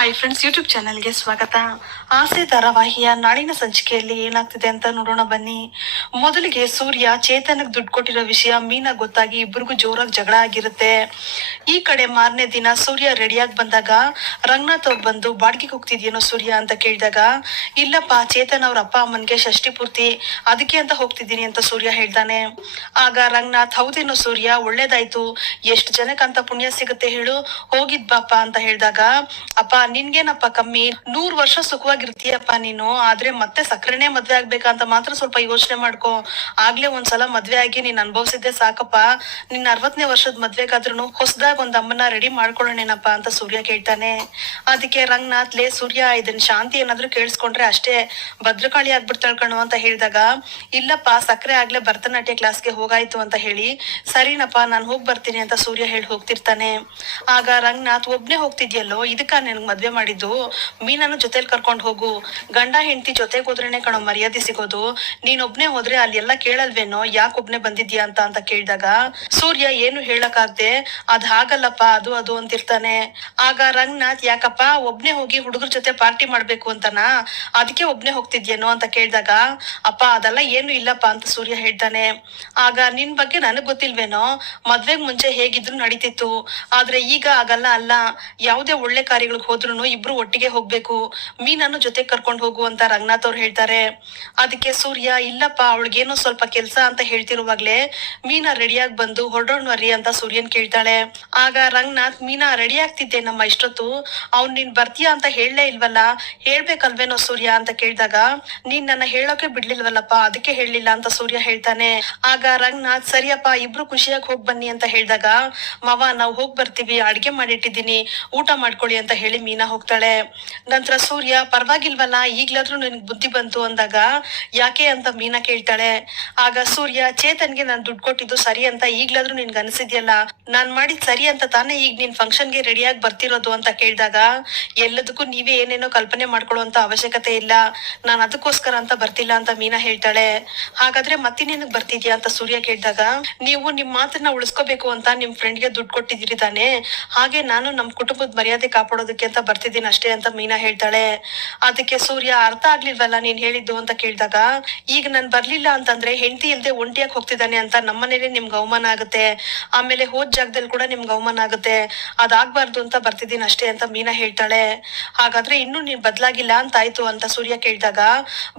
hi friends YouTube ಚಾನಲ್ಗೆ ಸ್ವಾಗತ ಆಸೆ ಧಾರಾವಾಹಿಯ ನಾಳಿನ ಸಂಚಿಕೆಯಲ್ಲಿ ಏನಾಗ್ತಿದೆ ಅಂತ ನೋಡೋಣ ಬನ್ನಿ ಮೊದಲಿಗೆ ಸೂರ್ಯ ಚೇತನಕ್ಕೆ ದುಡ್ಡು ಕೊಟ್ಟಿರೋ ವಿಷಯ ಮೀನಾ ಗೊತ್ತಾಗಿ ಇಬ್ಬರಿಗೂ ಜೋರಾಗಿ ಜಗಳ ಆಗಿರುತ್ತೆ ಈ ಕಡೆ ಮಾರನೇ ದಿನ ಸೂರ್ಯ ರೆಡಿಯಾಗಿ ಬಂದಾಗ ರಂಗನಾಥ್ ಅವ್ರು ಬಂದು ಬಾಡಿಗೆಗೆ ಹೋಗ್ತಿದ್ಯೇನೋ ಸೂರ್ಯ ಅಂತ ಕೇಳಿದಾಗ ಇಲ್ಲಪ್ಪ ಚೇತನ್ ಅವ್ರ ಅಪ್ಪ ಅಮ್ಮನಿಗೆ ಷಷ್ಟಿ ಪೂರ್ತಿ ಅದಕ್ಕೆ ಅಂತ ಹೋಗ್ತಿದ್ದೀನಿ ಅಂತ ಸೂರ್ಯ ಹೇಳ್ತಾನೆ ಆಗ ರಂಗನಾಥ್ ಹೌದೇನೋ ಸೂರ್ಯ ಒಳ್ಳೇದಾಯ್ತು ಎಷ್ಟು ಅಂತ ಪುಣ್ಯ ಸಿಗುತ್ತೆ ಹೇಳು ಹೋಗಿದ್ ಅಂತ ಹೇಳಿದಾಗ ಅಪ್ಪ ನಿನ್ಗೇನಪ್ಪ ಕಮ್ಮಿ ನೂರ್ ವರ್ಷ ಸುಖವಾಗಿರ್ತೀಯಪ್ಪ ನೀನು ಆದ್ರೆ ಮತ್ತೆ ಸಕ್ಕರೆನೆ ಮದ್ವೆ ಆಗ್ಬೇಕಂತ ಮಾತ್ರ ಸ್ವಲ್ಪ ಯೋಚನೆ ಮಾಡ್ಕೋ ಆಗ್ಲೇ ಒಂದ್ಸಲ ಮದ್ವೆ ಆಗಿ ನೀನ್ ಅನ್ಭವಿಸಿದ್ದೆ ಸಾಕಪ್ಪ ನಿನ್ನ ಅರವತ್ತನೇ ವರ್ಷದ ಮದ್ವೆಗಾದ್ರೂ ಹೊಸದಾಗ ಒಂದ್ ಅಮ್ಮನ ರೆಡಿ ಮಾಡ್ಕೊಳ್ಳೋಣೇನಪ್ಪ ಅಂತ ಸೂರ್ಯ ಕೇಳ್ತಾನೆ ಅದಕ್ಕೆ ರಂಗನಾಥ್ ಲೇ ಸೂರ್ಯ ಇದನ್ ಶಾಂತಿ ಏನಾದ್ರು ಕೇಳಿಸ್ಕೊಂಡ್ರೆ ಅಷ್ಟೇ ಭದ್ರಕಾಳಿ ಆಗ್ಬಿಡ್ತಾಳ್ ಕಣು ಅಂತ ಹೇಳಿದಾಗ ಇಲ್ಲಪ್ಪ ಸಕ್ಕರೆ ಆಗ್ಲೇ ಭರತನಾಟ್ಯ ಕ್ಲಾಸ್ಗೆ ಹೋಗಾಯ್ತು ಅಂತ ಹೇಳಿ ಸರಿನಪ್ಪ ನಾನ್ ಹೋಗ್ ಬರ್ತೀನಿ ಅಂತ ಸೂರ್ಯ ಹೇಳಿ ಹೋಗ್ತಿರ್ತಾನೆ ಆಗ ರಂಗನಾಥ್ ಒಬ್ನೇ ಹೋಗ್ತಿದ್ಯಲ್ಲೋ ಇದಕ್ಕ ನನ್ಗೆ ಮದ್ವೆ ಮಾಡಿದ್ದು ಮೀನನ್ನು ಜೊತೆಲಿ ಕರ್ಕೊಂಡು ಹೋಗು ಗಂಡ ಹೆಂಡತಿ ಜೊತೆಗೆ ಹೋದ್ರೇನೆ ಕಣೋ ಮರ್ಯಾದೆ ಸಿಗೋದು ನೀನೊಬ್ನೆ ಹೋದ್ರೆ ಅಲ್ಲೆಲ್ಲ ಕೇಳಲ್ವೇನೋ ಯಾಕೆ ಒಬ್ನೇ ಬಂದಿದ್ಯಾ ಅಂತ ಅಂತ ಕೇಳಿದಾಗ ಸೂರ್ಯ ಏನು ಹೇಳಕ್ ಅದ್ ಹಾಗಲ್ಲಪ್ಪ ಅದು ಅದು ಅಂತಿರ್ತಾನೆ ಆಗ ರಂಗನಾಥ್ ಯಾಕಪ್ಪ ಒಬ್ನೇ ಹೋಗಿ ಹುಡುಗರ ಜೊತೆ ಪಾರ್ಟಿ ಮಾಡ್ಬೇಕು ಅಂತನಾ ಅದಕ್ಕೆ ಒಬ್ನೇ ಹೋಗ್ತಿದ್ಯೇನೋ ಅಂತ ಕೇಳಿದಾಗ ಅಪ್ಪ ಅದೆಲ್ಲ ಏನು ಇಲ್ಲಪ್ಪ ಅಂತ ಸೂರ್ಯ ಹೇಳ್ತಾನೆ ಆಗ ನಿನ್ ಬಗ್ಗೆ ನನಗ್ ಗೊತ್ತಿಲ್ವೇನೋ ಮದ್ವೆಗ್ ಮುಂಚೆ ಹೇಗಿದ್ರು ನಡೀತಿತ್ತು ಆದ್ರೆ ಈಗ ಆಗಲ್ಲ ಅಲ್ಲ ಯಾವುದೇ ಒಳ್ಳೆ ಕಾರ್ಯಗಳಿಗೆ ಹೋದ್ರು ಇಬ್ರು ಒಟ್ಟಿಗೆ ಹೋಗ್ಬೇಕು ಮೀನನ್ನು ಜೊತೆ ಕರ್ಕೊಂಡು ಹೋಗು ಅಂತ ರಂಗನಾಥ್ ಅವ್ರು ಹೇಳ್ತಾರೆ ಅದಕ್ಕೆ ಸೂರ್ಯ ಇಲ್ಲಪ್ಪ ಅವಳಿಗೇನೋ ಸ್ವಲ್ಪ ಕೆಲ್ಸ ಅಂತ ಹೇಳ್ತಿರುವಾಗ್ಲೇ ಮೀನಾ ರೆಡಿಯಾಗಿ ಬಂದು ಹೊರಡೋಣ್ವರಿ ಅಂತ ಸೂರ್ಯನ್ ಕೇಳ್ತಾಳೆ ಆಗ ರಂಗನಾಥ್ ಮೀನಾ ರೆಡಿ ಆಗ್ತಿದ್ದೆ ನಮ್ಮ ಇಷ್ಟೊತ್ತು ಅವ್ನ್ ನೀನ್ ಬರ್ತೀಯಾ ಅಂತ ಹೇಳಲೇ ಇಲ್ವಲ್ಲ ಹೇಳ್ಬೇಕಲ್ವೇನೋ ಸೂರ್ಯ ಅಂತ ಕೇಳಿದಾಗ ನೀನ್ ನನ್ನ ಹೇಳೋಕೆ ಬಿಡ್ಲಿಲ್ವಲ್ಲಪ್ಪ ಅದಕ್ಕೆ ಹೇಳಲಿಲ್ಲ ಅಂತ ಸೂರ್ಯ ಹೇಳ್ತಾನೆ ಆಗ ರಂಗನಾಥ್ ಸರಿಯಪ್ಪ ಇಬ್ರು ಖುಷಿಯಾಗಿ ಹೋಗ್ ಬನ್ನಿ ಅಂತ ಹೇಳಿದಾಗ ಮಾವ ನಾವ್ ಹೋಗ್ ಬರ್ತೀವಿ ಅಡ್ಗೆ ಮಾಡಿಟ್ಟಿದ್ದೀನಿ ಊಟ ಮಾಡ್ಕೊಳ್ಳಿ ಅಂತ ಹೇಳಿ ಮೀನಾ ಹೋಗ್ತಾಳೆ ನಂತರ ಸೂರ್ಯ ಪರವಾಗಿಲ್ವಲ್ಲ ಈಗ್ಲಾದ್ರೂ ನನ್ಗೆ ಬುದ್ಧಿ ಬಂತು ಅಂದಾಗ ಯಾಕೆ ಅಂತ ಮೀನಾ ಕೇಳ್ತಾಳೆ ಆಗ ಸೂರ್ಯ ಚೇತನ್ಗೆ ನಾನು ದುಡ್ಡು ಕೊಟ್ಟಿದ್ದು ಸರಿ ಅಂತ ಈಗ್ಲಾದ್ರೂ ನಿನ್ಗೆ ಅನ್ಸಿದ್ಯಲ್ಲ ನಾನ್ ಮಾಡಿದ್ ಸರಿ ಅಂತ ತಾನೇ ಈಗ ನಿನ್ ಗೆ ರೆಡಿಯಾಗಿ ಬರ್ತಿರೋದು ಅಂತ ಕೇಳಿದಾಗ ಎಲ್ಲದಕ್ಕೂ ನೀವೇ ಏನೇನೋ ಕಲ್ಪನೆ ಮಾಡ್ಕೊಳ್ಳುವಂತ ಅವಶ್ಯಕತೆ ಇಲ್ಲ ನಾನು ಅದಕ್ಕೋಸ್ಕರ ಅಂತ ಬರ್ತಿಲ್ಲ ಅಂತ ಮೀನಾ ಹೇಳ್ತಾಳೆ ಹಾಗಾದ್ರೆ ಮತ್ತಿನ್ನೇನಕ್ ಬರ್ತಿದ್ಯಾ ಅಂತ ಸೂರ್ಯ ಕೇಳಿದಾಗ ನೀವು ನಿಮ್ ಮಾತನ್ನ ಉಳಿಸ್ಕೋಬೇಕು ಅಂತ ನಿಮ್ ಫ್ರೆಂಡ್ಗೆ ದುಡ್ಡು ಕೊಟ್ಟಿದ್ದೀರಿ ತಾನೆ ಹಾಗೆ ನಾನು ನಮ್ ಕುಟುಂಬದ ಮರ್ಯಾದೆ ಕಾಪಾಡೋದಕ್ಕೆ ಅಂತ ಬರ್ತಿದ್ದೀನಿ ಅಷ್ಟೇ ಅಂತ ಮೀನಾ ಹೇಳ್ತಾಳೆ ಅದಕ್ಕೆ ಸೂರ್ಯ ಅರ್ಥ ಆಗ್ಲಿಲ್ವಲ್ಲ ನೀನ್ ಹೇಳಿದ್ದು ಅಂತ ಕೇಳಿದಾಗ ಈಗ ನಾನು ಬರ್ಲಿಲ್ಲ ಅಂತಂದ್ರೆ ಹೆಂಡತಿ ಇಲ್ದೆ ಒಂಟಿಯಾಗಿ ಹೋಗ್ತಿದ್ದಾನೆ ಅಂತ ಮನೇಲಿ ನಿಮ್ಗೆ ಅವಮಾನ ಆಗುತ್ತೆ ಆಮೇಲೆ ಹೋದ್ ಜಾಗದಲ್ಲಿ ಕೂಡ ನಿಮ್ಗೆ ಅವಮಾನ ಆಗುತ್ತೆ ಅದಾಗ್ಬಾರ್ದು ಅಂತ ಬರ್ತಿದ್ದೀನಿ ಅಷ್ಟೇ ಅಂತ ಮೀನಾ ಹೇಳ್ತಾಳೆ ಹಾಗಾದ್ರೆ ಇನ್ನು ನೀನ್ ಬದ್ಲಾಗಿಲ್ಲ ಅಂತ ಆಯ್ತು ಅಂತ ಸೂರ್ಯ ಕೇಳಿದಾಗ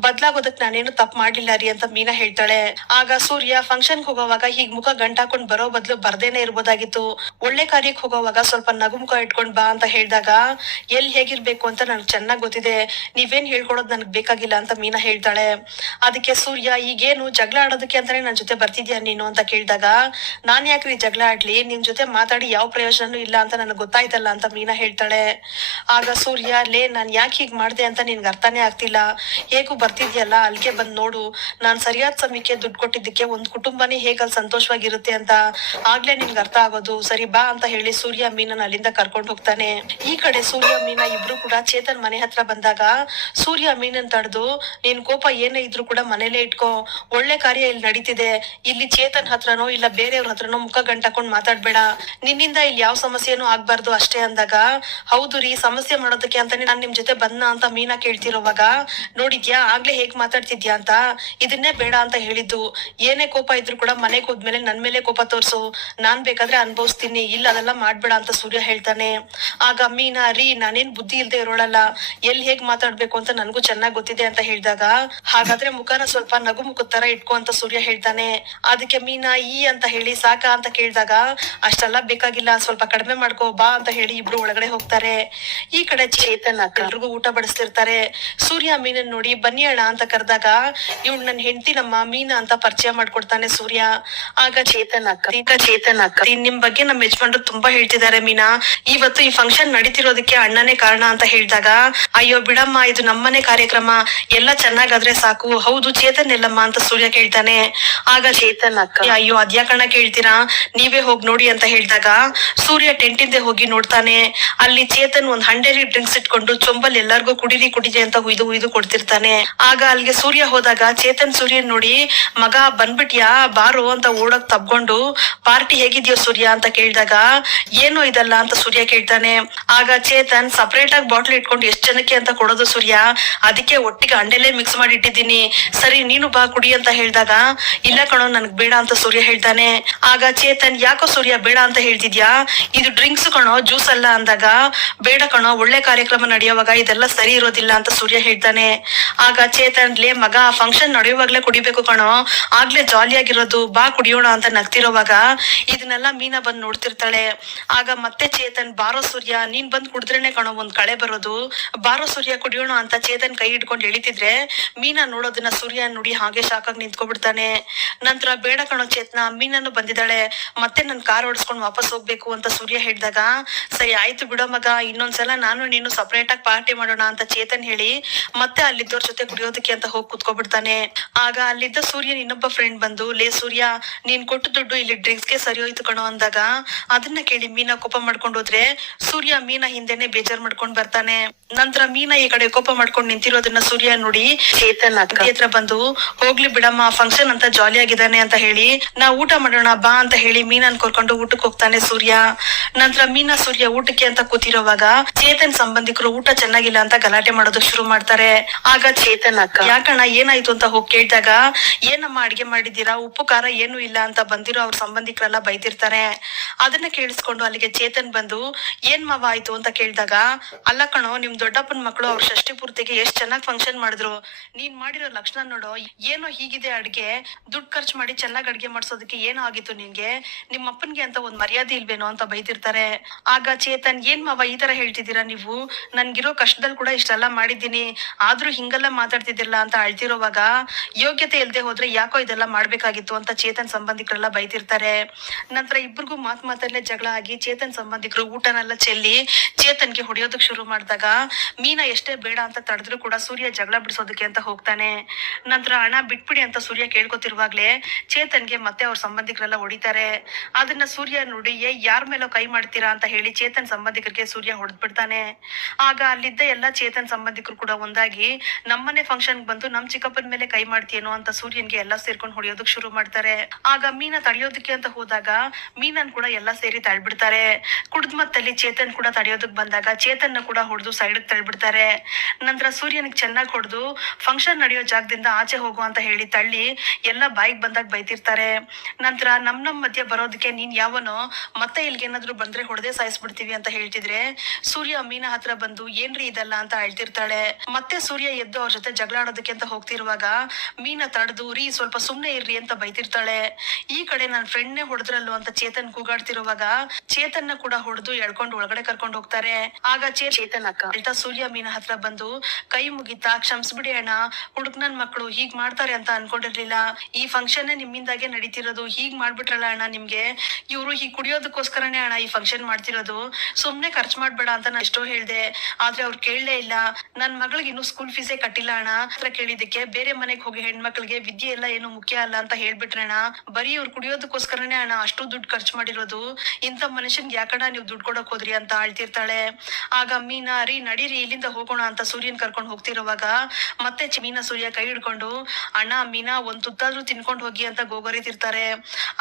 ಬದ್ಲಾಗೋದಕ್ ನಾನೇನು ತಪ್ಪು ಮಾಡ್ಲಿಲ್ಲ ರೀ ಅಂತ ಮೀನಾ ಹೇಳ್ತಾಳೆ ಆಗ ಸೂರ್ಯ ಫಂಕ್ಷನ್ ಹೋಗೋವಾಗ ಈಗ ಮುಖ ಗಂಟಾಕೊಂಡ್ ಬರೋ ಬದಲು ಬರ್ದೇನೆ ಇರ್ಬೋದಾಗಿತ್ತು ಒಳ್ಳೆ ಕಾರ್ಯಕ್ಕೆ ಹೋಗೋವಾಗ ಸ್ವಲ್ಪ ನಗುಮುಖ ಇಟ್ಕೊಂಡ್ ಬಾ ಅಂತ ಹೇಳಿದಾಗ ಎಲ್ ಹೇಗಿರ್ಬೇಕು ಅಂತ ನನಗೆ ಚೆನ್ನಾಗಿ ಗೊತ್ತಿದೆ ನೀವೇನ್ ಹೇಳ್ಕೊಡೋದ್ ನನಗೆ ಬೇಕಾಗಿಲ್ಲ ಅಂತ ಮೀನಾ ಹೇಳ್ತಾಳೆ ಅದಕ್ಕೆ ಸೂರ್ಯ ಈಗೇನು ಜಗಳ ಆಡೋದಕ್ಕೆ ಅಂತಾನೆ ನನ್ನ ಜೊತೆ ಬರ್ತಿದ್ಯಾ ನೀನು ಅಂತ ಕೇಳಿದಾಗ ನಾನ್ ಯಾಕ್ರಿ ಜಗಳ ಆಡ್ಲಿ ನಿಮ್ಮ ಜೊತೆ ಮಾತಾಡಿ ಯಾವ ಪ್ರಯೋಜನ ಇಲ್ಲ ಅಂತ ನನಗೆ ಗೊತ್ತಾಯ್ತಲ್ಲ ಅಂತ ಮೀನಾ ಹೇಳ್ತಾಳೆ ಆಗ ಸೂರ್ಯ ಲೇ ನಾನು ಯಾಕೆ ಹೀಗೆ ಮಾಡ್ದೆ ಅಂತ ನಿನ್ಗೆ ಅರ್ಥನೇ ಆಗ್ತಿಲ್ಲ ಹೇಗೂ ಬರ್ತಿದ್ಯಲ್ಲ ಅಲ್ಲಿಗೆ ಬಂದು ನೋಡು ನಾನು ಸರಿಯಾದ ಸಮಯಕ್ಕೆ ದುಡ್ಡು ಕೊಟ್ಟಿದ್ದಕ್ಕೆ ಒಂದು ಕುಟುಂಬನೇ ಹೇಗೆ ಅಲ್ಲಿ ಸಂತೋಷವಾಗಿರುತ್ತೆ ಅಂತ ಆಗ್ಲೇ ನಿನ್ಗೆ ಅರ್ಥ ಆಗೋದು ಸರಿ ಬಾ ಅಂತ ಹೇಳಿ ಸೂರ್ಯ ಮೀನನ್ನ ಅಲ್ಲಿಂದ ಕರ್ಕೊಂಡು ಹೋಗ್ತಾನೆ ಈ ಕಡೆ ಸೂರ್ಯ ಸೂರ್ಯ ಮೀನಾ ಇಬ್ರು ಕೂಡ ಚೇತನ್ ಮನೆ ಹತ್ರ ಬಂದಾಗ ಸೂರ್ಯ ಮೀನನ್ ತಡೆದು ನಿನ್ ಕೋಪ ಏನೇ ಇದ್ರು ಕೂಡ ಮನೇಲೆ ಇಟ್ಕೋ ಒಳ್ಳೆ ಕಾರ್ಯ ಇಲ್ಲಿ ನಡೀತಿದೆ ಇಲ್ಲಿ ಚೇತನ್ ಹತ್ರನೋ ಇಲ್ಲ ಬೇರೆಯವ್ರ ಹತ್ರನೋ ಮುಖ ಗಂಟಾಕೊಂಡ್ ಮಾತಾಡ್ಬೇಡ ನಿನ್ನಿಂದ ಇಲ್ಲಿ ಯಾವ ಸಮಸ್ಯೆನೂ ಆಗ್ಬಾರ್ದು ಅಷ್ಟೇ ಅಂದಾಗ ಹೌದು ರೀ ಸಮಸ್ಯೆ ಮಾಡೋದಕ್ಕೆ ಅಂತಾನೆ ನಾನ್ ನಿಮ್ ಜೊತೆ ಬಂದ ಅಂತ ಮೀನಾ ಕೇಳ್ತಿರೋವಾಗ ನೋಡಿದ್ಯಾ ಆಗ್ಲೇ ಹೇಗ್ ಮಾತಾಡ್ತಿದ್ಯಾ ಅಂತ ಇದನ್ನೇ ಬೇಡ ಅಂತ ಹೇಳಿದ್ದು ಏನೇ ಕೋಪ ಇದ್ರು ಕೂಡ ಮನೆ ಕೂದ್ಮೇಲೆ ನನ್ ಮೇಲೆ ಕೋಪ ತೋರ್ಸು ನಾನ್ ಬೇಕಾದ್ರೆ ಅನ್ಭವಿಸ್ತೀನಿ ಇಲ್ಲ ಅದೆಲ್ಲ ಮಾಡ್ಬೇಡ ಅಂತ ಸೂರ್ಯ ಹೇಳ್ತಾನೆ ಆಗ ಮೀನಾ ರೀ ನಾನೇನ್ ಬುದ್ಧಿ ಇಲ್ದೆ ಇರೋಳಲ್ಲ ಎಲ್ ಹೇಗ್ ಮಾತಾಡ್ಬೇಕು ಅಂತ ನನ್ಗೂ ಚೆನ್ನಾಗ್ ಗೊತ್ತಿದೆ ಅಂತ ಹೇಳಿದಾಗ ಹಾಗಾದ್ರೆ ಮುಖನ ಸ್ವಲ್ಪ ನಗು ಮುಖ ತರ ಇಟ್ಕೋ ಅಂತ ಸೂರ್ಯ ಹೇಳ್ತಾನೆ ಅದಕ್ಕೆ ಮೀನಾ ಈ ಅಂತ ಹೇಳಿ ಸಾಕ ಅಂತ ಕೇಳಿದಾಗ ಅಷ್ಟೆಲ್ಲ ಬೇಕಾಗಿಲ್ಲ ಸ್ವಲ್ಪ ಕಡಿಮೆ ಮಾಡ್ಕೋ ಬಾ ಅಂತ ಹೇಳಿ ಇಬ್ರು ಒಳಗಡೆ ಹೋಗ್ತಾರೆ ಈ ಕಡೆ ಚೇತನ್ ಎಲ್ರಿಗೂ ಊಟ ಬಡಿಸ್ತಿರ್ತಾರೆ ಸೂರ್ಯ ಮೀನನ್ ನೋಡಿ ಬನ್ನಿ ಅಣ್ಣ ಅಂತ ಕರೆದಾಗ ಇವ್ ನನ್ ಹೆಂಡತಿ ನಮ್ಮ ಮೀನಾ ಅಂತ ಪರಿಚಯ ಮಾಡ್ಕೊಡ್ತಾನೆ ಸೂರ್ಯ ಆಗ ಚೇತನ್ ಅಕ್ಕ ಈಗ ಚೇತನ್ ಅಕ್ಕ ನಿಮ್ ಬಗ್ಗೆ ನಮ್ಮ ಯಜಮಾನ್ರು ತುಂಬಾ ಹೇಳ್ತಿದ್ದಾರೆ ಮೀನಾ ಇವತ್ತು ಈ ಫಂಕ್ಷನ್ ನಡೀತಿರೋದಕ್ಕೆ ಅಣ್ಣನೇ ಕಾರಣ ಅಂತ ಹೇಳಿದಾಗ ಅಯ್ಯೋ ಬಿಡಮ್ಮ ಇದು ನಮ್ಮನೆ ಕಾರ್ಯಕ್ರಮ ಎಲ್ಲ ಚೆನ್ನಾಗಾದ್ರೆ ಸಾಕು ಹೌದು ಚೇತನ್ ಎಲ್ಲಮ್ಮ ಅಂತ ಸೂರ್ಯ ಕೇಳ್ತಾನೆ ಆಗ ಚೇತನ್ ಅಕ್ಕ ಅಯ್ಯೋ ಅದ್ಯಾಕಣ ಕೇಳ್ತೀರಾ ನೀವೇ ಹೋಗಿ ನೋಡಿ ಅಂತ ಹೇಳಿದಾಗ ಸೂರ್ಯ ಟೆಂಟಿಂದೆ ಹೋಗಿ ನೋಡ್ತಾನೆ ಅಲ್ಲಿ ಚೇತನ್ ಒಂದ್ ಹಂಡೇರಿ ಡ್ರಿಂಕ್ಸ್ ಇಟ್ಕೊಂಡು ಚೊಂಬಲ್ ಎಲ್ಲಾರ್ಗೂ ಕುಡಿರಿ ಕುಡಿರಿ ಅಂತ ಹುಯ್ದು ಹುಯ್ದು ಕೊಡ್ತಿರ್ತಾನೆ ಆಗ ಅಲ್ಲಿಗೆ ಸೂರ್ಯ ಹೋದಾಗ ಚೇತನ್ ಸೂರ್ಯನ್ ನೋಡಿ ಮಗ ಬಂದ್ಬಿಟ್ಯಾ ಬಾರು ಅಂತ ಓಡಕ್ ತಬ್ಕೊಂಡು ಪಾರ್ಟಿ ಹೇಗಿದ್ಯೋ ಸೂರ್ಯ ಅಂತ ಕೇಳಿದಾಗ ಏನು ಇದಲ್ಲ ಅಂತ ಸೂರ್ಯ ಕೇಳ್ತಾನೆ ಆಗ ಚೇತನ್ ತಾನು ಸಪ್ರೇಟ್ ಆಗಿ ಬಾಟ್ಲ್ ಇಟ್ಕೊಂಡು ಎಷ್ಟು ಜನಕ್ಕೆ ಅಂತ ಕೊಡೋದು ಸೂರ್ಯ ಅದಕ್ಕೆ ಒಟ್ಟಿಗೆ ಅಂಡೆಲೇ ಮಿಕ್ಸ್ ಮಾಡಿ ಇಟ್ಟಿದ್ದೀನಿ ಸರಿ ನೀನು ಬಾ ಕುಡಿ ಅಂತ ಹೇಳಿದಾಗ ಇಲ್ಲ ಕಣೋ ನನ್ಗೆ ಬೇಡ ಅಂತ ಸೂರ್ಯ ಹೇಳ್ತಾನೆ ಆಗ ಚೇತನ್ ಯಾಕೋ ಸೂರ್ಯ ಬೇಡ ಅಂತ ಹೇಳ್ತಿದ್ಯಾ ಇದು ಡ್ರಿಂಕ್ಸ್ ಕಣೋ ಜ್ಯೂಸ್ ಅಲ್ಲ ಅಂದಾಗ ಬೇಡ ಕಣೋ ಒಳ್ಳೆ ಕಾರ್ಯಕ್ರಮ ನಡೆಯುವಾಗ ಇದೆಲ್ಲ ಸರಿ ಇರೋದಿಲ್ಲ ಅಂತ ಸೂರ್ಯ ಹೇಳ್ತಾನೆ ಆಗ ಚೇತನ್ ಲೇ ಮಗ ಫಂಕ್ಷನ್ ನಡೆಯುವಾಗ್ಲೇ ಕುಡಿಬೇಕು ಕಣೋ ಆಗ್ಲೇ ಜಾಲಿಯಾಗಿರೋದು ಬಾ ಕುಡಿಯೋಣ ಅಂತ ನಗ್ತಿರೋವಾಗ ಇದನ್ನೆಲ್ಲ ಮೀನಾ ಬಂದ್ ನೋಡ್ತಿರ್ತಾಳೆ ಆಗ ಮತ್ತೆ ಚೇತನ್ ಬಾರೋ ಸೂರ್ಯ ನೀನ್ ಬಂದ್ ಕುಡ್ದು ಕುದುರೆನೆ ಕಾಣೋ ಒಂದ್ ಕಳೆ ಬರೋದು ಬಾರೋ ಸೂರ್ಯ ಕುಡಿಯೋಣ ಅಂತ ಚೇತನ್ ಕೈ ಹಿಡ್ಕೊಂಡು ಎಳಿತಿದ್ರೆ ಮೀನ ನೋಡೋದನ್ನ ಸೂರ್ಯ ನುಡಿ ಹಾಗೆ ಶಾಕಾಗಿ ನಿಂತ್ಕೊಬಿಡ್ತಾನೆ ನಂತರ ಬೇಡ ಕಣೋ ಚೇತನ ಮೀನನ್ನು ಬಂದಿದ್ದಾಳೆ ಮತ್ತೆ ನನ್ ಕಾರ್ ಓಡಿಸ್ಕೊಂಡು ವಾಪಸ್ ಹೋಗ್ಬೇಕು ಅಂತ ಸೂರ್ಯ ಹೇಳಿದಾಗ ಸರಿ ಆಯ್ತು ಬಿಡೋ ಮಗ ಇನ್ನೊಂದ್ಸಲ ನಾನು ನೀನು ಸಪರೇಟ್ ಆಗಿ ಪಾರ್ಟಿ ಮಾಡೋಣ ಅಂತ ಚೇತನ್ ಹೇಳಿ ಮತ್ತೆ ಅಲ್ಲಿದ್ದವ್ರ ಜೊತೆ ಕುಡಿಯೋದಕ್ಕೆ ಅಂತ ಹೋಗಿ ಕುತ್ಕೊಬಿಡ್ತಾನೆ ಆಗ ಅಲ್ಲಿದ್ದ ಸೂರ್ಯನ್ ಇನ್ನೊಬ್ಬ ಫ್ರೆಂಡ್ ಬಂದು ಲೇ ಸೂರ್ಯ ನೀನ್ ಕೊಟ್ಟು ದುಡ್ಡು ಇಲ್ಲಿ ಡ್ರಿಂಕ್ಸ್ಗೆ ಸರಿ ಹೋಯ್ತು ಕಣೋ ಅಂದಾಗ ಅದನ್ನ ಕೇಳಿ ಮೀನಾ ಕೋಪ ಮಾಡ್ಕೊಂಡು ಹೋದ್ರೆ ಸೂರ್ಯ ಮೀನಾ ಹಿಂದೆ ಬೇಜಾರ್ ಮಾಡ್ಕೊಂಡ್ ಬರ್ತಾನೆ ನಂತರ ಮೀನಾ ಈ ಕಡೆ ಕೋಪ ಮಾಡ್ಕೊಂಡ್ ನಿಂತಿರೋದನ್ನ ಸೂರ್ಯ ನೋಡಿ ಚೇತನ್ ಹತ್ರ ಬಂದು ಹೋಗ್ಲಿ ಬಿಡಮ್ಮ ಫಂಕ್ಷನ್ ಅಂತ ಜಾಲಿ ಆಗಿದ್ದಾನೆ ಅಂತ ಹೇಳಿ ನಾ ಊಟ ಮಾಡೋಣ ಬಾ ಅಂತ ಹೇಳಿ ಮೀನಾನ್ ಕೋರ್ಕೊಂಡು ಊಟಕ್ಕೆ ಹೋಗ್ತಾನೆ ಸೂರ್ಯ ನಂತರ ಮೀನಾ ಸೂರ್ಯ ಊಟಕ್ಕೆ ಅಂತ ಕೂತಿರೋವಾಗ ಚೇತನ್ ಸಂಬಂಧಿಕರು ಊಟ ಚೆನ್ನಾಗಿಲ್ಲ ಅಂತ ಗಲಾಟೆ ಮಾಡೋದು ಶುರು ಮಾಡ್ತಾರೆ ಆಗ ಚೇತನ್ ಅಕ್ಕ ಯಾಕಣ್ಣ ಏನಾಯ್ತು ಅಂತ ಹೋಗಿ ಕೇಳಿದಾಗ ಏನಮ್ಮ ಅಡಿಗೆ ಮಾಡಿದ್ದೀರಾ ಉಪ್ಪು ಖಾರ ಏನು ಇಲ್ಲ ಅಂತ ಬಂದಿರೋ ಅವ್ರ ಸಂಬಂಧಿಕರೆಲ್ಲ ಬೈತಿರ್ತಾರೆ ಅದನ್ನ ಕೇಳಿಸ್ಕೊಂಡು ಅಲ್ಲಿಗೆ ಚೇತನ್ ಬಂದು ಏನ್ ಮಾವ ಆಯ್ತು ಅಂತ ಕೇಳಿ ಕೇಳಿದಾಗ ಅಲ್ಲ ಕಣೋ ನಿಮ್ ದೊಡ್ಡಪ್ಪನ ಮಕ್ಕಳು ಅವ್ರ ಷಷ್ಟಿ ಪೂರ್ತಿಗೆ ಎಷ್ಟ್ ಚೆನ್ನಾಗ್ ಫಂಕ್ಷನ್ ಮಾಡಿದ್ರು ನೀನ್ ಮಾಡಿರೋ ಲಕ್ಷಣ ನೋಡು ಏನೋ ಹೀಗಿದೆ ಅಡ್ಗೆ ದುಡ್ಡು ಖರ್ಚು ಮಾಡಿ ಚೆನ್ನಾಗ್ ಅಡ್ಗೆ ಮಾಡ್ಸೋದಕ್ಕೆ ಏನೋ ಆಗಿತ್ತು ನಿನ್ಗೆ ನಿಮ್ಮ ಅಪ್ಪನ್ಗೆ ಅಂತ ಒಂದ್ ಮರ್ಯಾದೆ ಇಲ್ವೇನೋ ಅಂತ ಬೈತಿರ್ತಾರೆ ಆಗ ಚೇತನ್ ಏನ್ ಮಾವ ಈ ತರ ಹೇಳ್ತಿದ್ದೀರಾ ನೀವು ನನ್ಗಿರೋ ಕಷ್ಟದಲ್ಲಿ ಕೂಡ ಇಷ್ಟೆಲ್ಲಾ ಮಾಡಿದ್ದೀನಿ ಆದ್ರೂ ಹಿಂಗೆಲ್ಲ ಮಾತಾಡ್ತಿದ್ದಿಲ್ಲ ಅಂತ ಅಳ್ತಿರೋವಾಗ ಯೋಗ್ಯತೆ ಇಲ್ಲದೆ ಹೋದ್ರೆ ಯಾಕೋ ಇದೆಲ್ಲ ಮಾಡ್ಬೇಕಾಗಿತ್ತು ಅಂತ ಚೇತನ್ ಸಂಬಂಧಿಕರೆಲ್ಲ ಬೈತಿರ್ತಾರೆ ನಂತರ ಇಬ್ಬರಿಗೂ ಮಾತ್ ಮಾತಲ್ಲೇ ಜಗಳ ಆಗಿ ಚೇತನ್ ಸಂಬಂಧಿಕರು ಊಟನೆಲ್ಲ ಚೆಲ್ಲಿ ಚೇತನ್ ತನಗೆ ಹೊಡೆಯೋದಕ್ಕೆ ಶುರು ಮಾಡಿದಾಗ ಮೀನಾ ಎಷ್ಟೇ ಬೇಡ ಅಂತ ತಡೆದ್ರು ಕೂಡ ಸೂರ್ಯ ಜಗಳ ಬಿಡಿಸೋದಕ್ಕೆ ಅಂತ ಹೋಗ್ತಾನೆ ನಂತರ ಹಣ ಬಿಟ್ಬಿಡಿ ಅಂತ ಸೂರ್ಯ ಕೇಳ್ಕೊತಿರುವಾಗ್ಲೇ ಚೇತನ್ಗೆ ಮತ್ತೆ ಅವ್ರ ಸಂಬಂಧಿಕರೆಲ್ಲ ಹೊಡಿತಾರೆ ಅದನ್ನ ಸೂರ್ಯ ನೋಡಿ ಯಾರ ಮೇಲೋ ಕೈ ಮಾಡ್ತೀರಾ ಅಂತ ಹೇಳಿ ಚೇತನ್ ಸಂಬಂಧಿಕರಿಗೆ ಸೂರ್ಯ ಹೊಡೆದ್ಬಿಡ್ತಾನೆ ಆಗ ಅಲ್ಲಿದ್ದ ಎಲ್ಲ ಚೇತನ್ ಸಂಬಂಧಿಕರು ಕೂಡ ಒಂದಾಗಿ ನಮ್ಮನೆ ಫಂಕ್ಷನ್ ಬಂದು ನಮ್ ಚಿಕ್ಕಪ್ಪನ ಮೇಲೆ ಕೈ ಮಾಡ್ತೀಯೇನೋ ಅಂತ ಸೂರ್ಯನ್ಗೆ ಎಲ್ಲ ಸೇರ್ಕೊಂಡು ಹೊಡಿಯೋದಕ್ ಶುರು ಮಾಡ್ತಾರೆ ಆಗ ಮೀನ ತಡೆಯೋದಕ್ಕೆ ಅಂತ ಹೋದಾಗ ಮೀನನ್ ಕೂಡ ಎಲ್ಲ ಸೇರಿ ತಳ್ಬಿಡ್ತಾರೆ ಕುಡ್ದ್ ಮತ್ತಲ್ಲಿ ಚೇತನ್ ಕೂಡ ತಡೆಯೋದಕ್ ಬಂದ ಬಂದಾಗ ಚೇತನ್ನ ಕೂಡ ಹೊಡೆದು ಸೈಡ್ ತಳ್ಳಿಬಿಡ್ತಾರೆ ನಂತರ ಸೂರ್ಯನಿಗೆ ಚೆನ್ನಾಗಿ ಹೊಡೆದು ಫಂಕ್ಷನ್ ನಡೆಯೋ ಜಾಗದಿಂದ ಆಚೆ ಹೋಗು ಅಂತ ಹೇಳಿ ತಳ್ಳಿ ಎಲ್ಲ ಬಾಯಿಗೆ ಬಂದಾಗ ಬೈತಿರ್ತಾರೆ ನಂತರ ನಮ್ ನಮ್ ಮಧ್ಯೆ ಬರೋದಕ್ಕೆ ನೀನ್ ಯಾವನೋ ಮತ್ತೆ ಇಲ್ಲಿಗೆ ಏನಾದ್ರು ಬಂದ್ರೆ ಹೊಡೆದೇ ಸಾಯಿಸ್ಬಿಡ್ತೀವಿ ಅಂತ ಹೇಳ್ತಿದ್ರೆ ಸೂರ್ಯ ಮೀನ ಹತ್ರ ಬಂದು ಏನ್ರಿ ಇದಲ್ಲ ಅಂತ ಹೇಳ್ತಿರ್ತಾಳೆ ಮತ್ತೆ ಸೂರ್ಯ ಎದ್ದು ಅವ್ರ ಜೊತೆ ಜಗಳಾಡೋದಕ್ಕೆ ಅಂತ ಹೋಗ್ತಿರುವಾಗ ಮೀನ ತಡೆದು ರೀ ಸ್ವಲ್ಪ ಸುಮ್ನೆ ಇರ್ರಿ ಅಂತ ಬೈತಿರ್ತಾಳೆ ಈ ಕಡೆ ನನ್ನ ಫ್ರೆಂಡ್ನೇ ಹೊಡೆದ್ರಲ್ಲೋ ಅಂತ ಚೇತನ್ ಕೂಗಾಡ್ತಿರುವಾಗ ಚೇತನ್ನ ಕೂಡ ಹೊಡೆದು ಎಳ್ಕೊಂಡು ಒಳಗಡೆ ಕರ್ಕೊಂಡು ಹೋಗ್ತಾರೆ ಆಗ ಚೇತನಕ್ಕ ಅಳ್ತಾ ಸೂರ್ಯ ಮೀನ ಹತ್ರ ಬಂದು ಕೈ ಮುಗಿತಾ ಕ್ಷಮಿಸ್ಬಿಡಿ ಅಣ್ಣ ಹುಡುಗನ ನನ್ ಮಕ್ಕಳು ಹೀಗ್ ಮಾಡ್ತಾರೆ ಅಂತ ಅನ್ಕೊಂಡಿರ್ಲಿಲ್ಲ ಈ ಫಂಕ್ಷನ್ ನಿಮ್ಮಿಂದಾಗೆ ನಡೀತಿರೋದು ಹೀಗ್ ಮಾಡ್ಬಿಟ್ರಲ್ಲ ಅಣ್ಣ ನಿಮ್ಗೆ ಇವ್ರು ಹೀಗ್ ಕುಡಿಯೋದಕ್ಕೋಸ್ಕರನೇ ಅಣ್ಣ ಈ ಫಂಕ್ಷನ್ ಮಾಡ್ತಿರೋದು ಸುಮ್ನೆ ಖರ್ಚು ಮಾಡ್ಬೇಡ ಅಂತ ನಾ ಎಷ್ಟೋ ಹೇಳ್ದೆ ಆದ್ರೆ ಅವ್ರು ಕೇಳಲೇ ಇಲ್ಲ ನನ್ ಮಗಳಿಗೆ ಇನ್ನು ಸ್ಕೂಲ್ ಫೀಸೇ ಕಟ್ಟಿಲ್ಲ ಅಣ್ಣ ಹತ್ರ ಕೇಳಿದಕ್ಕೆ ಬೇರೆ ಮನೆಗೆ ಹೋಗಿ ಹೆಣ್ಮಕ್ಳಿಗೆ ವಿದ್ಯೆ ಎಲ್ಲ ಏನು ಮುಖ್ಯ ಅಲ್ಲ ಅಂತ ಹೇಳ್ಬಿಟ್ರಣ ಬರೀ ಅವ್ರು ಕುಡಿಯೋದಕ್ಕೋಸ್ಕರನೇ ಅಣ್ಣ ಅಷ್ಟು ದುಡ್ಡು ಖರ್ಚು ಮಾಡಿರೋದು ಇಂತ ಮನುಷ್ಯನ್ ಯಾಕಣ್ಣ ನೀವು ದುಡ್ಡು ಕೊಡಕ್ ಹೋದ್ರಿ ಅಂತ ಅಳ್ತಿರ್ತಾಳೆ ಆಗ ಮೀನಾ ರೀ ನಡೀರಿ ಇಲ್ಲಿಂದ ಹೋಗೋಣ ಅಂತ ಸೂರ್ಯನ್ ಕರ್ಕೊಂಡು ಹೋಗ್ತಿರುವಾಗ ಮತ್ತೆ ಮೀನಾ ಸೂರ್ಯ ಕೈ ಹಿಡ್ಕೊಂಡು ಅಣ್ಣ ಮೀನಾ ಒಂದ್ ತುತ್ತಾದ್ರೂ ತಿನ್ಕೊಂಡು ಹೋಗಿ ಅಂತ ಗೋಗರಿತಿರ್ತಾರೆ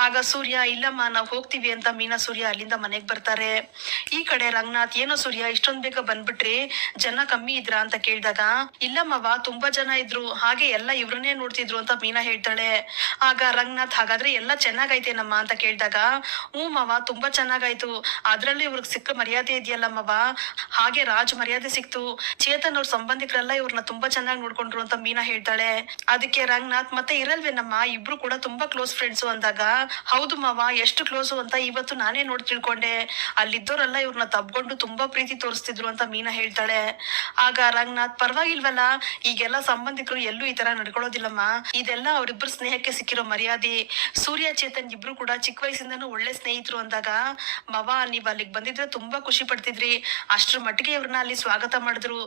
ಆಗ ಸೂರ್ಯ ಇಲ್ಲಮ್ಮ ನಾವು ಹೋಗ್ತೀವಿ ಅಂತ ಮೀನಾ ಸೂರ್ಯ ಅಲ್ಲಿಂದ ಮನೆಗ್ ಬರ್ತಾರೆ ಈ ಕಡೆ ರಂಗನಾಥ್ ಏನೋ ಸೂರ್ಯ ಇಷ್ಟೊಂದ್ ಬೇಗ ಬಂದ್ಬಿಟ್ರಿ ಜನ ಕಮ್ಮಿ ಇದ್ರ ಅಂತ ಕೇಳಿದಾಗ ಇಲ್ಲಮ್ಮವ ತುಂಬಾ ಜನ ಇದ್ರು ಹಾಗೆ ಎಲ್ಲ ಇವ್ರನ್ನೇ ನೋಡ್ತಿದ್ರು ಅಂತ ಮೀನಾ ಹೇಳ್ತಾಳೆ ಆಗ ರಂಗನಾಥ್ ಹಾಗಾದ್ರೆ ಎಲ್ಲ ಚೆನ್ನಾಗೈತೆ ನಮ್ಮ ಅಂತ ಕೇಳಿದಾಗ ಹ್ಞೂ ಮವ ತುಂಬಾ ಚೆನ್ನಾಗಾಯ್ತು ಅದ್ರಲ್ಲಿ ಇವ್ರಿಗೆ ಸಿಕ್ಕ ಮರ್ಯಾದೆ ಇದೆಯಲ್ಲ ಹಾಗೆ ರಾಜ್ ಮರ್ಯಾದೆ ಸಿಕ್ತು ಚೇತನ್ ಅವ್ರ ಸಂಬಂಧಿಕರೆಲ್ಲ ಇವ್ರನ್ನ ತುಂಬಾ ಚೆನ್ನಾಗಿ ನೋಡ್ಕೊಂಡ್ರು ಅಂತ ಮೀನಾ ಹೇಳ್ತಾಳೆ ಅದಕ್ಕೆ ರಂಗನಾಥ್ ಮತ್ತೆ ಇರಲ್ವೇನಮ್ಮ ಇಬ್ರು ಕೂಡ ತುಂಬಾ ಕ್ಲೋಸ್ ಫ್ರೆಂಡ್ಸ್ ಅಂದಾಗ ಹೌದು ಮಾವ ಎಷ್ಟು ಕ್ಲೋಸು ಅಂತ ಇವತ್ತು ನಾನೇ ನೋಡಿ ತಿಳ್ಕೊಂಡೆ ಅಲ್ಲಿದ್ದೋರೆಲ್ಲ ಇವ್ರನ್ನ ತಬ್ಕೊಂಡು ತುಂಬಾ ಪ್ರೀತಿ ತೋರಿಸ್ತಿದ್ರು ಅಂತ ಮೀನಾ ಹೇಳ್ತಾಳೆ ಆಗ ರಂಗನಾಥ್ ಪರವಾಗಿಲ್ವಲ್ಲ ಈಗೆಲ್ಲಾ ಸಂಬಂಧಿಕರು ಎಲ್ಲೂ ಈ ತರ ನಡ್ಕೊಳ್ಳೋದಿಲ್ಲಮ್ಮ ಇದೆಲ್ಲ ಅವರಿಬ್ರು ಸ್ನೇಹಕ್ಕೆ ಸಿಕ್ಕಿರೋ ಮರ್ಯಾದೆ ಸೂರ್ಯ ಚೇತನ್ ಇಬ್ರು ಕೂಡ ಚಿಕ್ಕ ವಯಸ್ಸಿಂದನೂ ಒಳ್ಳೆ ಸ್ನೇಹಿತರು ಅಂದಾಗ ಮವ ನೀವ್ ಅಲ್ಲಿಗೆ ಬಂದಿದ್ರೆ ತುಂಬಾ ಖುಷಿ ಪಡ್ತಿದ್ರಿ ಅಷ್ಟ್ರ ಮಟ್ಟಿಗೆ ಇವ್ರನ್ನ ಅಲ್ಲಿ ಸ್ವಾಗತ ಮಾಡಿದ್ರು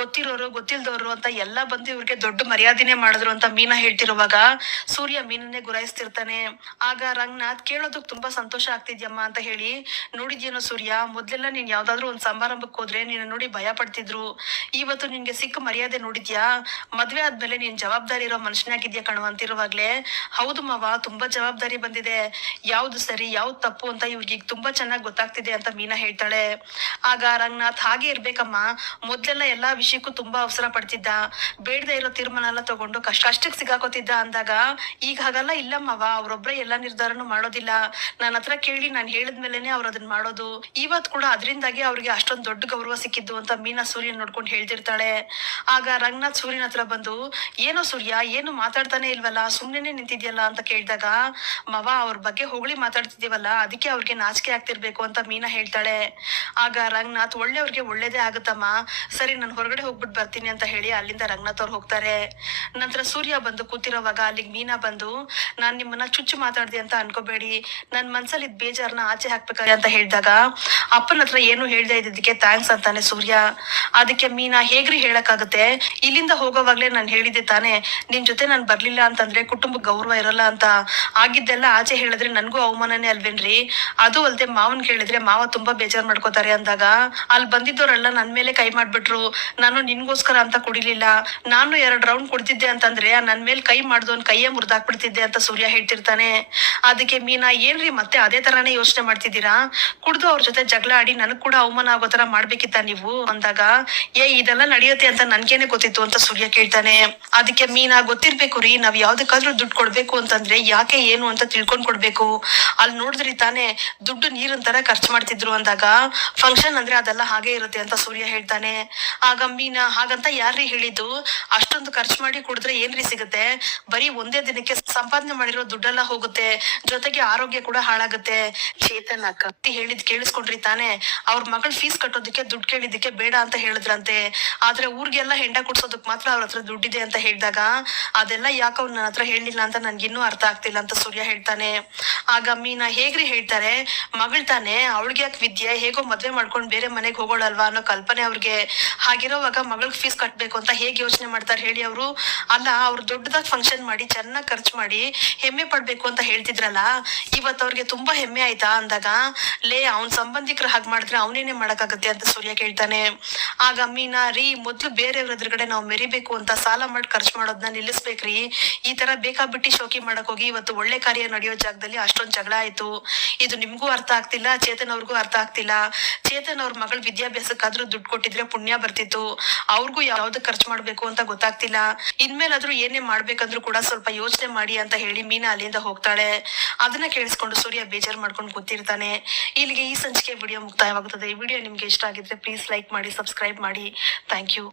ಗೊತ್ತಿರೋರು ಗೊತ್ತಿಲ್ದವ್ರು ಅಂತ ಎಲ್ಲಾ ಬಂದು ಇವ್ರಿಗೆ ದೊಡ್ಡ ಮರ್ಯಾದೆನೆ ಮಾಡಿದ್ರು ಅಂತ ಮೀನಾ ಹೇಳ್ತಿರುವಾಗ ಸೂರ್ಯ ಮೀನನ್ನೇ ಗುರಾಯಿಸ್ತಿರ್ತಾನೆ ಆಗ ರಂಗನಾಥ್ ಕೇಳೋದಕ್ ತುಂಬಾ ಸಂತೋಷ ಆಗ್ತಿದ್ಯಮ್ಮ ಅಂತ ಹೇಳಿ ನೋಡಿದ್ಯೇನೋ ಸೂರ್ಯ ಮೊದ್ಲೆಲ್ಲ ನೀನ್ ಯಾವ್ದಾದ್ರು ಒಂದ್ ಸಮಾರಂಭಕ್ಕೆ ಹೋದ್ರೆ ನೋಡಿ ಭಯ ಪಡ್ತಿದ್ರು ಇವತ್ತು ನಿನ್ಗೆ ಸಿಕ್ಕ ಮರ್ಯಾದೆ ನೋಡಿದ್ಯಾ ಮದ್ವೆ ಆದ್ಮೇಲೆ ನೀನ್ ಜವಾಬ್ದಾರಿ ಇರೋ ಮನುಷ್ಯನಾಗಿದ್ಯಾ ಕಣೋ ಅಂತಿರುವಾಗ್ಲೆ ಹೌದು ಮಾವ ತುಂಬಾ ಜವಾಬ್ದಾರಿ ಬಂದಿದೆ ಯಾವ್ದು ಸರಿ ಯಾವ್ದು ತಪ್ಪು ಅಂತ ಇವ್ರಿಗೆ ತುಂಬಾ ಚೆನ್ನಾಗಿ ಗೊತ್ತಾಗ್ತಿದೆ ಅಂತ ಮೀನಾ ಹೇಳ್ತಾಳೆ ಆಗ ರಂಗನಾಥ್ ಹಾಗೆ ಇರ್ಬೇಕಮ್ಮ ಮೊದ್ಲೆಲ್ಲ ಎಲ್ಲಾ ವಿಷಯಕ್ಕೂ ತುಂಬಾ ಅವಸರ ಪಡ್ತಿದ್ದ ಬೇಡದೆ ಇರೋ ತೀರ್ಮಾನ ಎಲ್ಲ ತಗೊಂಡು ಕಷ್ಟ ಅಷ್ಟಕ್ಕೆ ಸಿಗಾಕೋತಿದ್ದ ಅಂದಾಗ ಈಗ ಹಾಗಲ್ಲ ಇಲ್ಲಮ್ಮವ ಅವ್ರೊಬ್ರೆ ಎಲ್ಲಾ ನಿರ್ಧಾರನು ಮಾಡೋದಿಲ್ಲ ನನ್ನ ಹತ್ರ ಕೇಳಿ ನಾನು ಹೇಳಿದ್ಮೇಲೆನೆ ಅವ್ರು ಅದನ್ನ ಮಾಡೋದು ಇವತ್ ಕೂಡ ಅದರಿಂದಾಗಿ ಅವ್ರಿಗೆ ಅಷ್ಟೊಂದು ದೊಡ್ಡ ಗೌರವ ಸಿಕ್ಕಿದ್ದು ಅಂತ ಮೀನಾ ಸೂರ್ಯನ್ ನೋಡ್ಕೊಂಡು ಹೇಳ್ತಿರ್ತಾಳೆ ಆಗ ರಂಗನಾಥ್ ಸೂರ್ಯನ ಹತ್ರ ಬಂದು ಏನೋ ಸೂರ್ಯ ಏನು ಮಾತಾಡ್ತಾನೆ ಇಲ್ವಲ್ಲ ಸುಮ್ನೆ ನಿಂತಿದ್ಯಲ್ಲ ಅಂತ ಕೇಳಿದಾಗ ಮವ ಅವ್ರ ಬಗ್ಗೆ ಹೊಗಳಿ ಮಾತಾಡ್ತಿದ್ದೀವಲ್ಲ ಅದಕ್ಕೆ ಅವ್ರಿಗೆ ನಾಚಿಕೆ ಆಗ್ತಿರ್ಬೇಕು ಅಂತ ಮೀನಾ ಹೇಳ್ತಾಳೆ ಆಗ ರಂಗನಾಥ್ ಒಳ್ಳೆಯವ್ರಿಗೆ ಒಳ್ಳೇದೇ ಆಗುತ್ತಮ್ಮ ಸರಿ ನಾನು ಹೊರಗಡೆ ಹೋಗ್ಬಿಟ್ಟು ಬರ್ತೀನಿ ಅಂತ ಹೇಳಿ ಅಲ್ಲಿಂದ ರಂಗನಾಥ್ ಅವ್ರು ಹೋಗ್ತಾರೆ ನಂತರ ಸೂರ್ಯ ಬಂದು ಕೂತಿರೋವಾಗ ಅಲ್ಲಿಗೆ ಮೀನಾ ಬಂದು ನಾನು ನಿಮ್ಮನ್ನ ಚುಚ್ಚು ಮಾತಾಡ್ದೆ ಅಂತ ಅನ್ಕೋಬೇಡಿ ನನ್ನ ಮನ್ಸಲ್ಲಿ ಇದ್ ಬೇಜಾರನ್ನ ಆಚೆ ಹಾಕ್ಬೇಕಾಗಿ ಅಂತ ಹೇಳಿದಾಗ ಅಪ್ಪನ ಹತ್ರ ಏನು ಹೇಳ್ದೆ ಇದ್ದಕ್ಕೆ ಥ್ಯಾಂಕ್ಸ್ ಅಂತಾನೆ ಸೂರ್ಯ ಅದಕ್ಕೆ ಮೀನಾ ಹೇಗ್ರಿ ಹೇಳಕ್ಕಾಗುತ್ತೆ ಇಲ್ಲಿಂದ ಹೋಗೋವಾಗ್ಲೇ ನಾನು ಹೇಳಿದ್ದೆ ತಾನೇ ನಿಮ್ ಜೊತೆ ನಾನು ಬರ್ಲಿಲ್ಲ ಅಂತಂದ್ರೆ ಕುಟುಂಬ ಗೌರವ ಇರಲ್ಲ ಅಂತ ಆಗಿದ್ದೆಲ್ಲ ಆಚೆ ಹೇಳಿದ್ರೆ ನನ್ಗೂ ಅವಮಾನನೇ ಅಲ್ವೇನ್ರಿ ಅದು ಅಲ್ದೆ ಮಾವನ್ ಕೇಳಿದ್ರೆ ಮಾವ ತುಂಬಾ ಬೇಜಾರ್ ಮಾಡ್ಕೋತಾರೆ ಅಂದಾಗ ಅಲ್ಲಿ ಬಂದಿದ್ದವರೆಲ್ಲ ನನ್ ಮೇಲೆ ಕೈ ಮಾಡ್ಬಿಟ್ರು ನಾನು ನಿನ್ಗೋಸ್ಕರ ಅಂತ ಕುಡಿಲಿಲ್ಲ ನಾನು ಎರಡ್ ರೌಂಡ್ ಕುಡ್ತಿದ್ದೆ ಅಂತಂದ್ರೆ ನನ್ ಮೇಲೆ ಕೈ ಮಾಡ್ದವನ್ ಕೈಯೇ ಮುರಿದಾಕ್ಬಿಡ್ತಿದ್ದೆ ಅಂತ ಸೂರ್ಯ ಹೇಳ್ತಿರ್ತಾನೆ ಅದಕ್ಕೆ ಮೀನಾ ಏನ್ರಿ ಮತ್ತೆ ಅದೇ ತರಾನೇ ಯೋಚನೆ ಮಾಡ್ತಿದ್ದೀರಾ ಕುಡ್ದು ಅವ್ರ ಜೊತೆ ಜಗಳ ಆಡಿ ನನಗ್ ಕೂಡ ಅವಮಾನ ಆಗೋ ತರ ಮಾಡ್ಬೇಕಿತ್ತ ನೀವು ಅಂದಾಗ ಏ ಇದೆಲ್ಲ ನಡೆಯುತ್ತೆ ಅಂತ ನನ್ಗೇನೆ ಗೊತ್ತಿತ್ತು ಅಂತ ಸೂರ್ಯ ಕೇಳ್ತಾನೆ ಅದಕ್ಕೆ ಮೀನಾ ಗೊತ್ತಿರ್ಬೇಕು ರೀ ನಾವ್ ಯಾವ್ದಕ್ಕಾದ್ರೂ ದುಡ್ಡು ಕೊಡ್ಬೇಕು ಅಂತಂದ್ರೆ ಯಾಕೆ ಏನು ಅಂತ ತಿಳ್ಕೊಂಡ್ ಕೊಡ್ಬೇಕು ಅಲ್ಲಿ ನೋಡಿದ್ರಿ ತಾನೇ ದುಡ್ಡು ನೀರನ್ ತರ ಖರ್ಚು ಮಾಡ್ತಿದ್ರು ಅಂದಾಗ ಫಂಕ್ಷನ್ ಅಂದ್ರೆ ಅದೆಲ್ಲ ಹಾಗೆ ಇರುತ್ತೆ ಅಂತ ಸೂರ್ಯ ಹೇಳ್ತಾನೆ ಆಗ ಮೀನ ಹಾಗಂತ ಯಾರ್ರೀ ಹೇಳಿದ್ದು ಅಷ್ಟೊಂದು ಖರ್ಚು ಮಾಡಿ ಕುಡಿದ್ರೆ ಏನ್ರಿ ಸಿಗುತ್ತೆ ಬರೀ ಒಂದೇ ದಿನಕ್ಕೆ ಸಂಪಾದನೆ ಮಾಡಿರೋ ದುಡ್ಡೆಲ್ಲ ಹೋಗುತ್ತೆ ಜೊತೆಗೆ ಆರೋಗ್ಯ ಕೂಡ ಹಾಳಾಗುತ್ತೆ ಚೇತನ್ ಕತ್ತಿ ಹೇಳಿದ್ ಕೇಳಿಸ್ಕೊಂಡ್ರಿ ತಾನೆ ಅವ್ರ ಮಗಳ ಫೀಸ್ ಕಟ್ಟೋದಕ್ಕೆ ದುಡ್ಡು ಕೇಳಿದಕ್ಕೆ ಬೇಡ ಅಂತ ಹೇಳಿದ್ರಂತೆ ಆದ್ರೆ ಊರ್ಗೆಲ್ಲ ಹೆಂಡ ಕುಡ್ಸೋದಕ್ ಮಾತ್ರ ಅವ್ರ ಹತ್ರ ದುಡ್ಡಿದೆ ಅಂತ ಹೇಳಿದಾಗ ಅದೆಲ್ಲ ಯಾಕೆ ಅವ್ನ ನನ್ನ ಹತ್ರ ಹೇಳಿಲ್ಲ ಅಂತ ನನ್ಗಿನ್ನೂ ಅರ್ಥ ಆಗ್ತಿಲ್ಲ ಅಂತ ಸೂರ್ಯ ಹೇಳ್ತಾನೆ ಆಗ ಮೀನಾ ಹೇಗ್ರಿ ಹೇಳ್ತಾರೆ ಮಗಳ್ ತಾನೆ ಅವಳಿಗೆ ಯಾಕೆ ವಿದ್ಯೆ ಹೇಗೋ ಮದ್ವೆ ಮಾಡ್ಕೊಂಡ್ ಬೇರೆ ಮನೆಗೆ ಹೋಗೋಳಲ್ವಾ ಅನ್ನೋ ಕಲ್ಪನೆ ಅವ್ರಿಗೆ ಹಾಗಿರೋವಾಗ ಮಗಳಿಗೆ ಫೀಸ್ ಕಟ್ಟಬೇಕು ಅಂತ ಹೇಗೆ ಯೋಚನೆ ಮಾಡ್ತಾರೆ ಹೇಳಿ ಅವರು ಅಲ್ಲ ಅವ್ರು ದೊಡ್ಡದಾಗಿ ಫಂಕ್ಷನ್ ಮಾಡಿ ಚೆನ್ನಾಗಿ ಖರ್ಚು ಮಾಡಿ ಹೆಮ್ಮೆ ಪಡ್ಬೇಕು ಅಂತ ಹೇಳ್ತಿದ್ರಲ್ಲ ಇವತ್ತು ಅವ್ರಿಗೆ ತುಂಬಾ ಹೆಮ್ಮೆ ಆಯ್ತಾ ಅಂದಾಗ ಲೇ ಅವ್ನ ಸಂಬಂಧಿಕರು ಹಾಗೆ ಮಾಡಿದ್ರೆ ಅವನೇನೆ ಮಾಡೋಕ್ಕಾಗತ್ತೆ ಅಂತ ಸೂರ್ಯ ಕೇಳ್ತಾನೆ ಆಗ ಮೀನಾ ರೀ ಮೊದ್ಲು ಬೇರೆಯವ್ರ ಎದುರುಗಡೆ ನಾವು ಮೆರಿಬೇಕು ಅಂತ ಸಾಲ ಮಾಡಿ ಖರ್ಚು ಮಾಡೋದನ್ನ ನಿಲ್ಲಿಸ್ಬೇಕ್ರಿ ಈ ತರ ಬೇಕಾಬಿಟ್ಟಿ ಶೋಕಿ ಮಾಡಕ್ ಹೋಗಿ ಇವತ್ತು ಒಳ್ಳೆ ಕಾರ್ಯ ನಡೆಯೋ ಜಾಗದಲ್ಲಿ ಅಷ್ಟೊಂದು ಜಗಳ ಆಯ್ತು ಇದು ನಿಮ್ಗೂ ಅರ್ಥ ಆಗ್ತಿಲ್ಲ ಚೇತನ್ ಅವ್ರಿಗೂ ಅರ್ಥ ಆಗ್ತಿಲ್ಲ ಚೇತನ್ ಅವ್ರ ಮಗಳ ವಿದ್ಯಾಭ್ಯಾಸಕ್ಕಾದ್ರೂ ದುಡ್ಡು ಕೊಟ್ಟಿದ್ರೆ ಪುಣ್ಯ ಬರ್ತಿತ್ತು ಅವ್ರಿಗೂ ಯಾವ್ದು ಖರ್ಚು ಮಾಡ್ಬೇಕು ಅಂತ ಗೊತ್ತಾಗ್ತಿಲ್ಲ ಇನ್ಮೇಲಾದ್ರೂ ಏನೇ ಮಾಡ್ಬೇಕಂದ್ರು ಕೂಡ ಸ್ವಲ್ಪ ಯೋಚನೆ ಮಾಡಿ ಅಂತ ಹೇಳಿ ಮೀನಾ ಅಲ್ಲಿಂದ ಹೋಗ್ತಾಳೆ ಅದನ್ನ ಕೇಳಿಸ್ಕೊಂಡು ಸೂರ್ಯ ಬೇಜಾರ್ ಮಾಡ್ಕೊಂಡು ಕೂತಿರ್ತಾನೆ ಇಲ್ಲಿಗೆ ಈ ಸಂಚಿಕೆ ವಿಡಿಯೋ ಮುಕ್ತಾಯವಾಗುತ್ತದೆ ಈ ವಿಡಿಯೋ ನಿಮ್ಗೆ ಇಷ್ಟ ಆಗಿದ್ರೆ ಪ್ಲೀಸ್ ಲೈಕ್ ಮಾಡಿ ಸಬ್ಸ್ಕ್ರೈಬ್ ಮಾಡಿ ಥ್ಯಾಂಕ್ ಯು